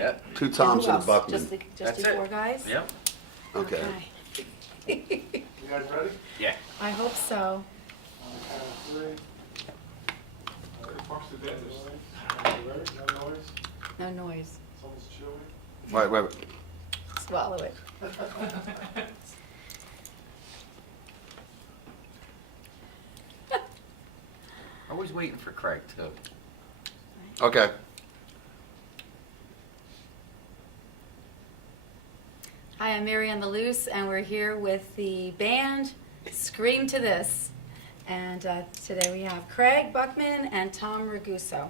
Yep. 2 And Toms who and a else? Buckman. Just That's you it. 4 guys? Yep. Okay. You guys ready? Yeah. I hope so. On the count of 3. Fuck's the dentist. You ready? No noise? No noise. Someone's chewing. Wait. Swallow it. Always waiting for Craig too. Okay. Hi, I'm Mary on the Loose, and we're here with the band Scream to This. And today we have Craig Buckman and Tom Ragusa.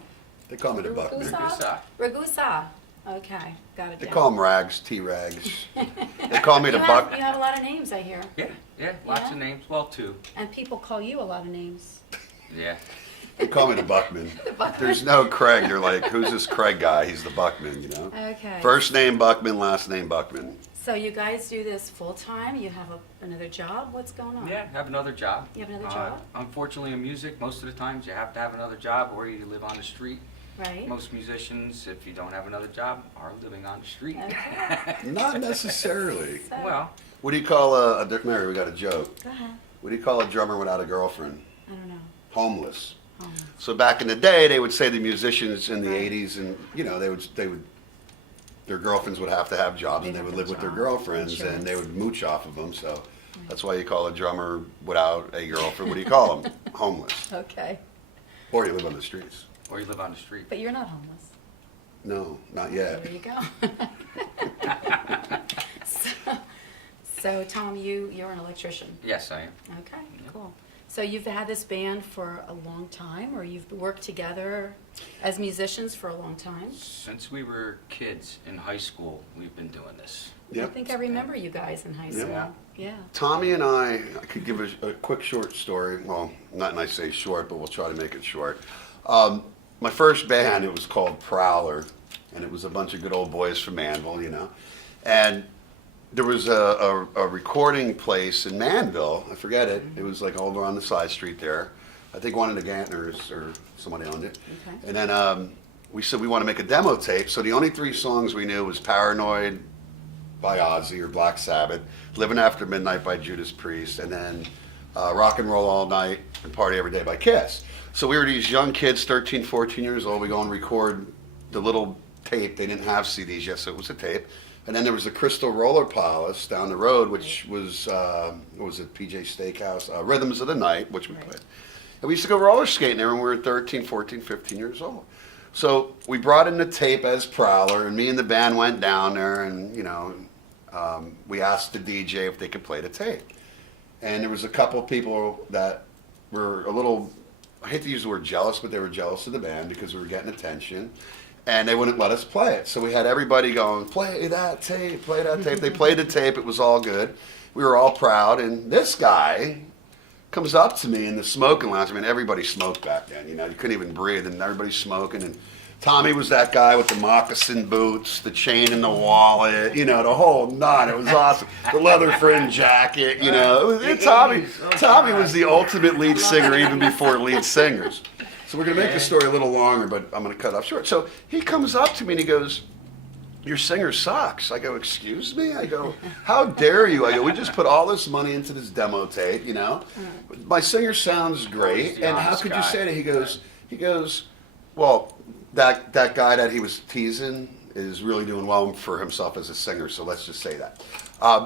They call me the Buckman. Ragusa. Ragusa. Okay, got it They down. call him Rags, T-Rags. They call me the You Buck. have a lot of names, I hear. Yeah, lots Yeah? of names. Well, 2. And people call you a lot of names. Yeah. They call me the Buckman. The Buckman. There's no Craig. You're like, who's this Craig guy? He's the Buckman, you know? Okay. First name Buckman, last name Buckman. So you guys do this full time? You have another job? What's going on? Yeah, have another job. You have another job? Unfortunately, in music, most of the times you have to have another job or you live on the street. Right? Most musicians, if you don't have another job, are living on the street. Okay. Not necessarily. So, Well, What do you call a Mary, we got a joke. go ahead. What do you call a drummer without a girlfriend? I don't know. Homeless. Oh. So back in the day, they would say the musicians in the 80s, and you know, they would, their girlfriends would have to have jobs, and they would live with their girlfriends, and they would mooch off of them. So that's why you call a drummer without a girlfriend. What do you call them? Homeless. Okay. Or you live on the streets. or you live on the street. But you're not homeless. No, not yet. There you go. so Tom, you're an electrician. Yes, I am. Okay, cool. So you've had this band for a long time, or you've worked together as musicians for a long time? Since we were kids in high school, we've been doing this. Yep. I think I remember you guys in high school. Yeah. Yeah. Tommy and I could give a quick short story. Well, not nice to say short, but we'll try to make it short. My first band, it was called Prowler, and it was a bunch of good old boys from Manville, you know. And there was a recording place in Manville. I forget it. It was like over on the side street there. I think one of the Gantners or somebody owned it. Okay. And then we said we want to make a demo tape. So the only 3 songs we knew was Paranoid by Ozzy or Black Sabbath, Living After Midnight by Judas Priest, and then Rock and Roll All Night and Party Every Day by Kiss. So we were these young kids, 13, 14 years old. We go and record the little tape. They didn't have CDs yet, so it was a tape. And then there was the Crystal Roller Palace down the road, which was, what was it, PJ Steakhouse, Rhythms of the Night, which we Right. played. And we used to go roller skating there when we were 13, 14, 15 years old. So we brought in the tape as Prowler, and me and the band went down there, and, you know, we asked the DJ if they could play the tape. And there was a couple people that were a little, I hate to use the word jealous, but they were jealous of the band because we were getting attention. And they wouldn't let us play it. So we had everybody going, play that tape, play that tape. They played the tape. It was all good. We were all proud. And this guy comes up to me in the smoking lounge. I mean, everybody smoked back then. You know, you couldn't even breathe, and everybody's smoking. And Tommy was that guy with the moccasin boots, the chain in the wallet, you know, the whole nut. It was awesome. The leather fringe jacket, you know. Tommy was the ultimate lead singer even before lead singers. So we're going to make the story a little longer, but I'm going to cut it off short. So he comes up to me and he goes, your singer sucks. I go, excuse me? I go, how dare you? I go, we just put all this money into this demo tape, you know. My singer sounds great. And how could you say that? He goes, well, that guy that he was teasing is really doing well for himself as a singer, so let's just say that.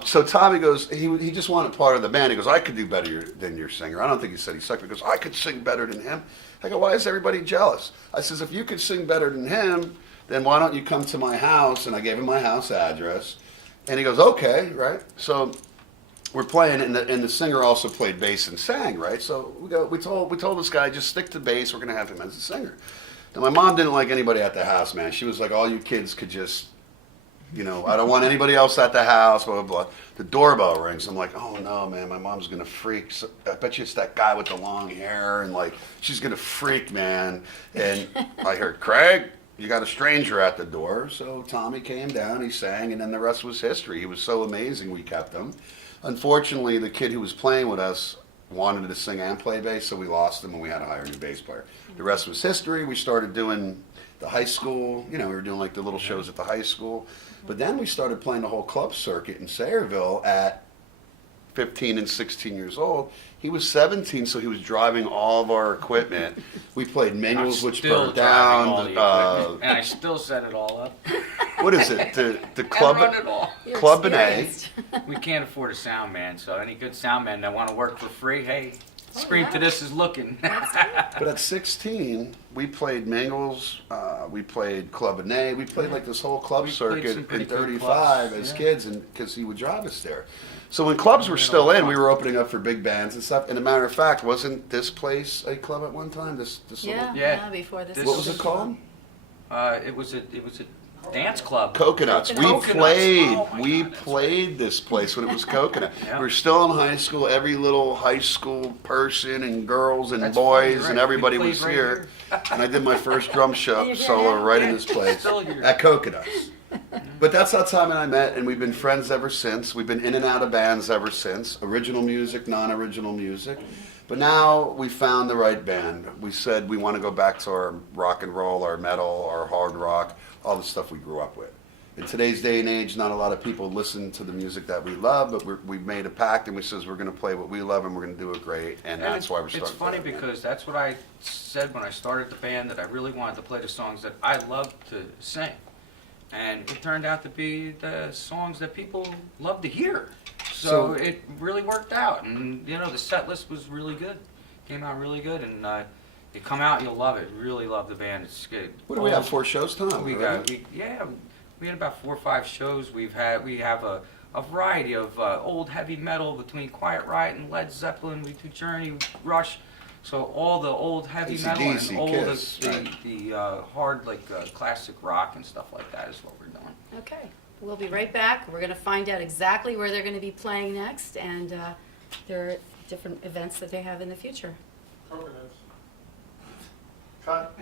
So Tommy goes, he just wanted part of the band. He goes, I could do better than your singer. I don't think he said he sucked. He goes, I could sing better than him. I go, why is everybody jealous? I says, if you could sing better than him, then why don't you come to my house? And I gave him my house address. And he goes, okay, right? So we're playing, and the singer also played bass and sang, right? So we told this guy, just stick to bass. We're going to have him as a singer. And my mom didn't like anybody at the house, man. She was like, all you kids could just, you know, I don't want anybody else at the house, blah, blah, blah. The doorbell rings. I'm like, oh, no, man, my mom's going to freak. So, I bet you it's that guy with the long hair, and, like, she's going to freak, man. And I heard, Craig, you got a stranger at the door. So Tommy came down, he sang, and then the rest was history. He was so amazing, we kept him. Unfortunately, the kid who was playing with us wanted to sing and play bass, so we lost him, and we had to hire a new bass player. The rest was history. We started doing the high school. You know, we were doing like the little shows at the high school. But then we started playing the whole club circuit in Sayreville at 15 and 16 years old. He was 17, so he was driving all of our equipment. We played Mingles, which Still burned driving all down. the equipment, and I still set it all up. What is it? The And club. run it all. You're Club and A. experienced. We can't afford a sound man, so any good sound man that want to work for free, hey, Oh, Scream yeah. to This is looking. But at 16, we played Mingles, we played Club and A, we played like this whole club We played circuit some in pretty good 35 clubs, as yeah. kids, and because he would drive us there. So when clubs were still in, we were opening up for big bands and stuff. And a matter of fact, wasn't this place a club at one time? This Yeah, little, Yeah. yeah, before this. what was it called? It was a dance club. Coconuts. Coconuts. Oh my We God, that's played this place when it was Coconut. Yeah. We were still in high school. Every little high school person and girls and That's boys right. and We everybody played was right here. And I did my first drum And show you're solo here? right in Yeah. this place Still here. at Coconuts. But that's how Tom and I met, and we've been friends ever since. We've been in and out of bands ever since. Original music, non-original music. But now we found the right band. We said we want to go back to our rock and roll, our metal, our hard rock, all the stuff we grew up with. In today's day and age, not a lot of people listen to the music that we love, but we've made a pact and we says we're going to play what we love and we're going to do it great, and that's why we're starting. It's funny because that's what I said when I started the band, that I really wanted to play the songs that I love to sing. And it turned out to be the songs that people love to hear. So it really worked out. And, you know, the set list was really good. Came out really good. And you come out, you'll love it. Really love the band. It's good. What do we have, 4 shows, Tom? We already? we had about 4 or 5 shows. We have a variety of old heavy metal between Quiet Riot and Led Zeppelin. We do Journey, Rush. So all the old heavy metal AC/DC, and all Kiss, the right. hard classic rock and stuff like that is what we're doing. Okay, we'll be right back. We're going to find out exactly where they're going to be playing next, and there are different events that they have in the future. Coconuts. Cut.